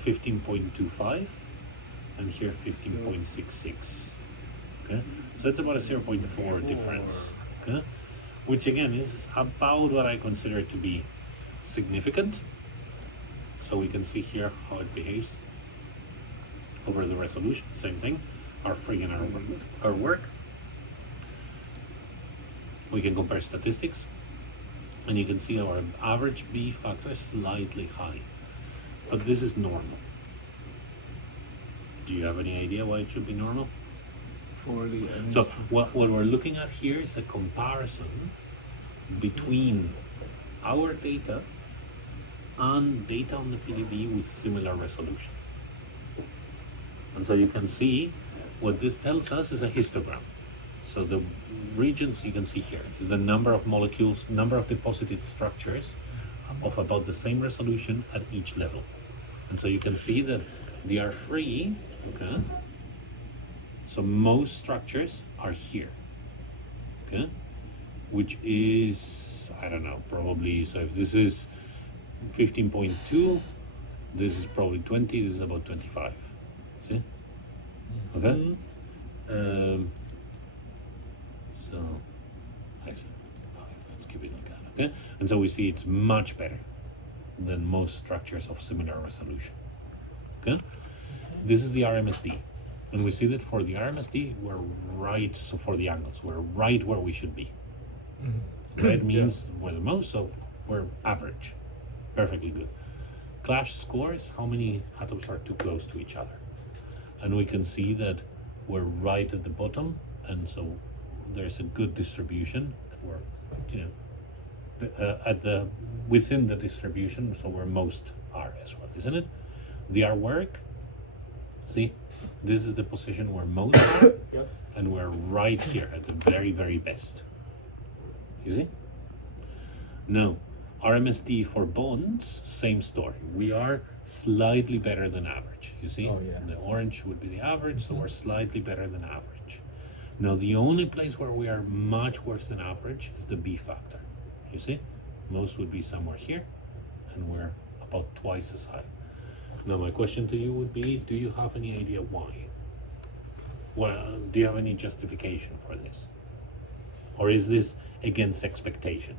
15.25, and here 15.66. Okay, so it's about a 0.4 difference. Okay, which again is about what I consider to be significant. So we can see here how it behaves over the resolution. Same thing, our free and our work. We can compare statistics, and you can see our average B factor is slightly high, but this is normal. Do you have any idea why it should be normal? For the So what we're looking at here is a comparison between our data and data on the PDB with similar resolution. And so you can see what this tells us is a histogram. So the regions you can see here is the number of molecules, number of deposited structures of about the same resolution at each level. And so you can see that they are free, okay? So most structures are here, okay? Which is, I don't know, probably, so if this is 15.2, this is probably 20, this is about 25, see? Okay? So, actually, let's give it like that, okay? And so we see it's much better than most structures of similar resolution, okay? This is the RMSD. And we see that for the RMSD, we're right, so for the angles, we're right where we should be. Red means we're the most, so we're average. Perfectly good. Clash scores how many atoms are too close to each other. And we can see that we're right at the bottom, and so there's a good distribution. We're, within the distribution, so where most are as well, isn't it? The R work, see, this is the position where most are, and we're right here at the very, very best. You see? Now, RMSD for bonds, same story. We are slightly better than average. You see? The orange would be the average, so we're slightly better than average. Now, the only place where we are much worse than average is the B factor. You see? Most would be somewhere here, and we're about twice as high. Now, my question to you would be, do you have any idea why? Well, do you have any justification for this? Or is this against expectation?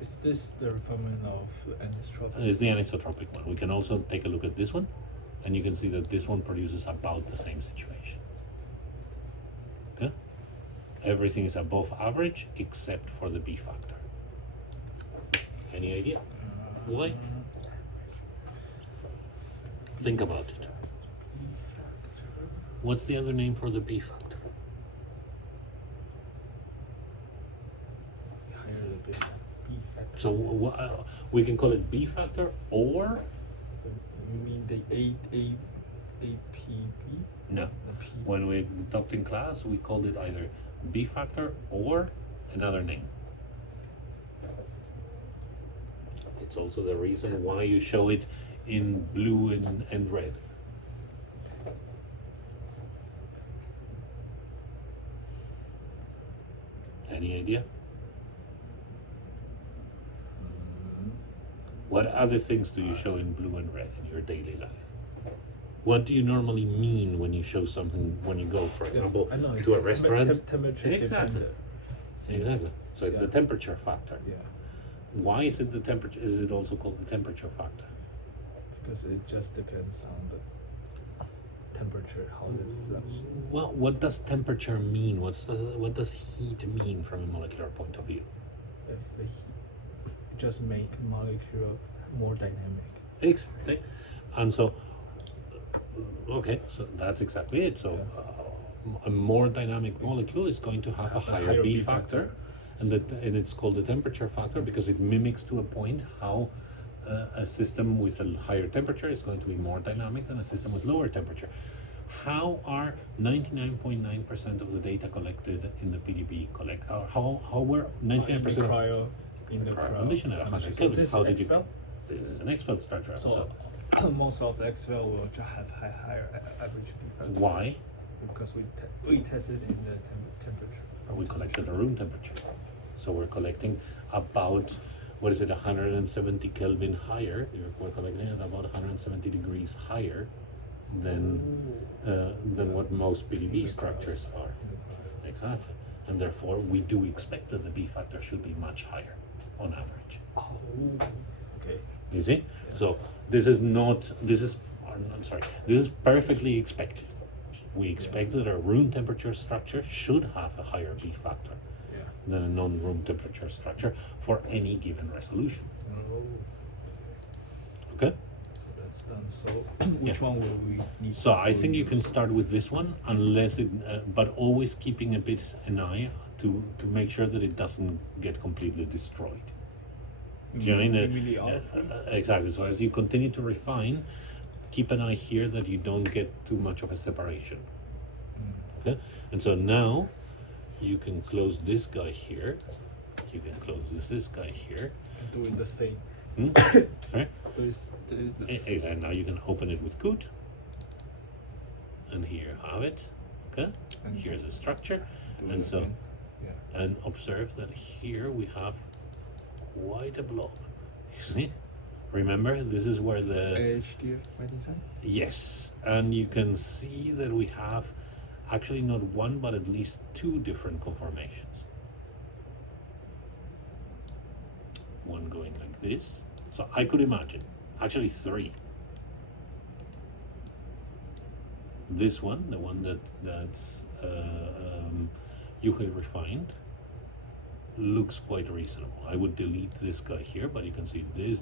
Is this the refinement of the anisotropic? It's the anisotropic one. We can also take a look at this one, and you can see that this one produces about the same situation. Okay? Everything is above average except for the B factor. Any idea? Why? Think about it. What's the other name for the B factor? So we can call it B factor, or You mean the APB? no. When we talked in class, we called it either B factor or another name. It's also the reason why you show it in blue and red. Any idea? What other things do you show in blue and red in your daily life? What do you normally mean when you show something, when you go, for example, to a restaurant? Temperature Exactly. Exactly. So it's the temperature factor. Yeah. Why is it the temperature? Is it also called the temperature factor? Because it just depends on the temperature, how it flows. Well, what does temperature mean? What does heat mean from a molecular point of view? If the heat just make molecule more dynamic. Exactly. And so, okay, so that's exactly it. So a more dynamic molecule is going to have a higher B factor, and it's called the temperature factor because it mimics to a point how a system with a higher temperature is going to be more dynamic than a system with lower temperature. How are 99.9% of the data collected in the PDB how were 99% in the cryo condition at 100 Kelvin? How did you? This is an X-felt structure. So most of the X-felt will just have higher average B factor. Why? Because we tested in the temperature. We collected a room temperature. So we're collecting about, 170 Kelvin higher. We're collecting at about 170 degrees is higher than what most PDB structures are. Exactly. And therefore, we do expect that the B factor should be much higher on average. Oh, okay. You see? So this is perfectly expected. We expect that a room temperature structure should have a higher B factor than a non-room temperature structure for any given resolution. Oh, Okay? so that's done. So which one will we need? So I to think you use? can start with this one, unless it, but always keeping a bit an eye to make sure that it doesn't get completely destroyed. Do you know what I mean? Really off. Exactly. So as you continue to refine, keep an eye here that you don't get too much of a separation. Okay? And so now you can close this guy here. You can close this guy here. Doing the same. Sorry? And now you can open it with Qt. And here you have it. Okay? And Here's the structure. do And it so, again. and observe that here we have quite a blob. You see? Remember, this is where the HDF by design? yes, and you can see that we have actually not one but at least two different conformations. One going like this. So I could imagine actually three. This one, the one that's Yuhei refined, looks quite reasonable. I would delete this guy here, but you can see this,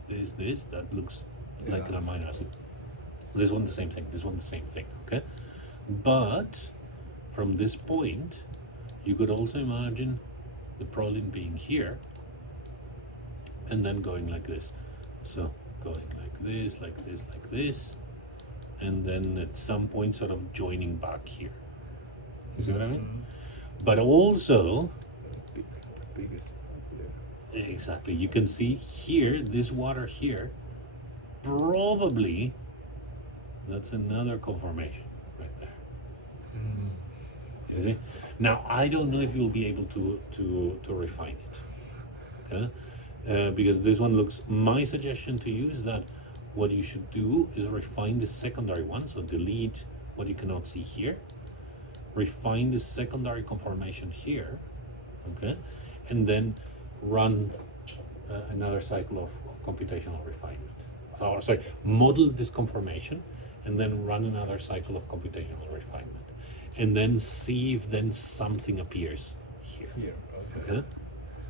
that looks like an amino acid. This one the same thing, this one the same thing, okay? But from this point, you could also imagine the proline being here and then going like this. So going like this, like this, like this, and then at some point sort of joining back here. You see what I mean? But also, Biggest there. exactly, you can see here, this water here, probably that's another conformation right there. You see? Now I don't know if you'll be able to refine it, okay? Because this one looks. My suggestion to you is that what you should do is refine the secondary one. So delete what you cannot see here. Refine the secondary conformation here, okay, and then run another cycle of computational refinement. Or sorry, model this conformation and then run another cycle of computational refinement, and then see if then something appears here. Here, okay. Okay,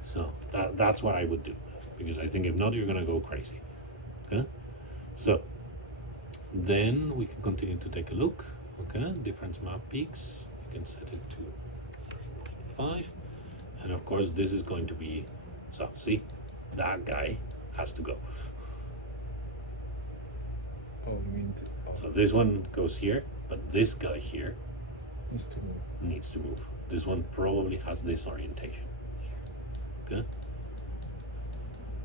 so that's what I would do, because I think if not, you're gonna go crazy. Okay, so then we can continue to take a look. Okay, difference map peaks. You can set it to 3.5, and of course this is going to be, so see, that guy has to go. Oh, you mean So this one goes here, but this guy here needs to move. needs to move. This one probably has this orientation here. Okay,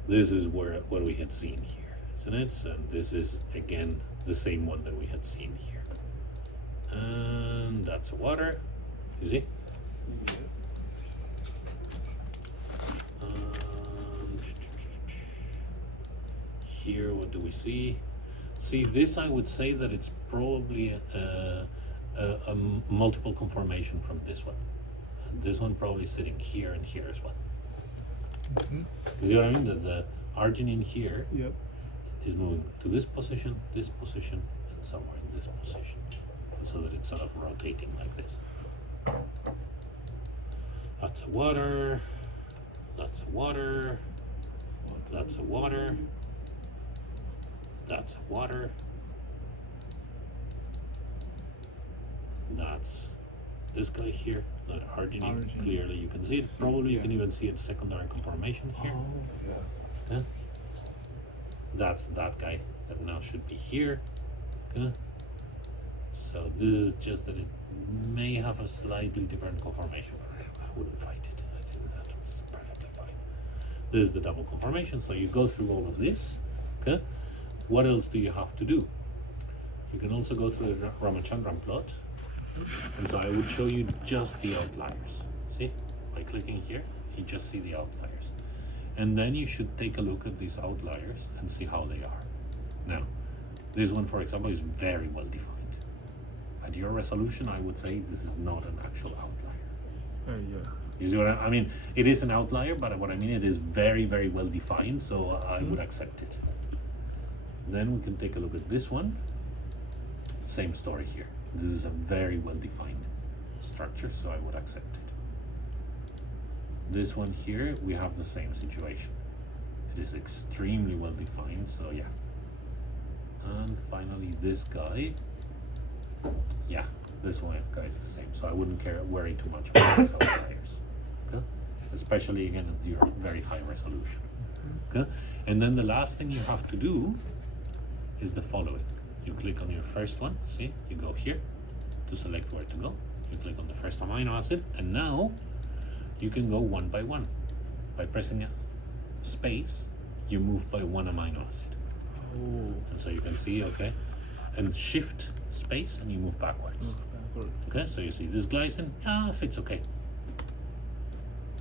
this is what we had seen here, isn't it? So this is again the same one that we had seen here, and that's water. You see? Here, what do we see? See, this I would say that it's probably a multiple conformation from this one. And this one probably sitting here and here as well. You see what I mean? That the arginine here Yep. is moving to this position, and somewhere in this position. So that it's sort of rotating like this. Lots of water, lots of water, lots of water, that's water, that's this guy here, that arginine. Clearly you can see it. Probably you can even see its secondary conformation here. Oh, yeah. Okay? That's that guy that now should be here. Okay? So this is just that it may have a slightly different conformation. I wouldn't fight it. I think that's perfectly fine. This is the double conformation. So you go through all of this. Okay? What else do you have to do? You can also go through the Ramachandran plot. And so I would show you just the outliers. See? By clicking here, you just see the outliers. And then you should take a look at these outliers and see how they are. Now, This one, for example, is very well defined. At your resolution, I would say this is not an actual outlier. Yeah. You see what I mean? It is an outlier, but what I mean, it is very, very well defined, so I would accept it. Then we can take a look at this one. Same story here. This is a very well defined structure, so I would accept it. This one here, we have the same situation. It is extremely well defined, so yeah. And finally, this guy. Yeah, this one guy is the same, so I wouldn't worry too much about these outliers. Okay? Especially again at your very high resolution. Okay? And then the last thing you have to do is the following. You click on your first one, see? You go here to select where to go. You click on the first amino acid, and now you can go one by one. By pressing a space, you move by one amino acid. Oh. And so you can see, okay, and shift space and you move backwards. Okay, so you see this glycine, fits okay.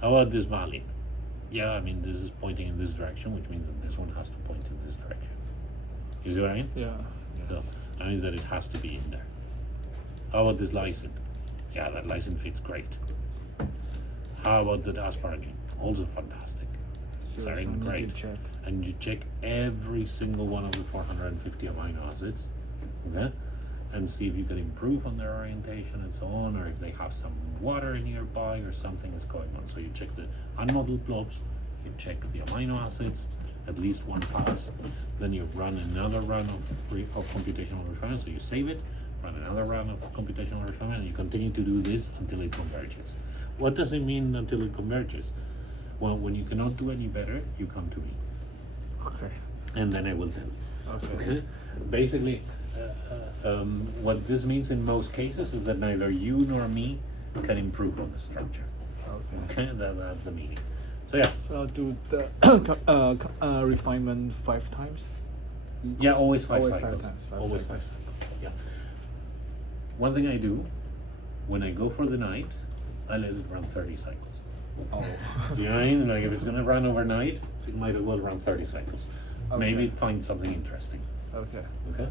How about this valine? Yeah, I mean, this is pointing in this direction, which means that this one has to point in this direction. You see what I mean? Yeah. So that means that it has to be in there. How about this lysine? Yeah, that lysine fits great. How about that asparagine? Also fantastic. So I Serine, need great. to check. And you check every single one of the 450 amino acids, okay? And see if you can improve on their orientation and so on, or if they have some water nearby or something is going on. So you check the unmodeled blobs, you check the amino acids, at least one pass, then you run another run of computational refinement, so you save it, run another run of computational refinement, and you continue to do this until it converges. What does it mean until it converges? Well, when you cannot do any better, you come to me, Okay. and then I will tell you. Okay. Basically, what this means in most cases is that neither you nor me can improve on the structure. Okay. Okay, that's the meaning. So yeah, So I'll do the refinement 5 times. yeah, always five Always 5 cycles. times. Always 5 cycles. Yeah. One thing I do when I go for the night, I let it run 30 cycles. Oh. Do you know what I mean? Like if it's gonna run overnight, it might as well run 30 cycles. Okay. Maybe find something interesting. Okay. Okay.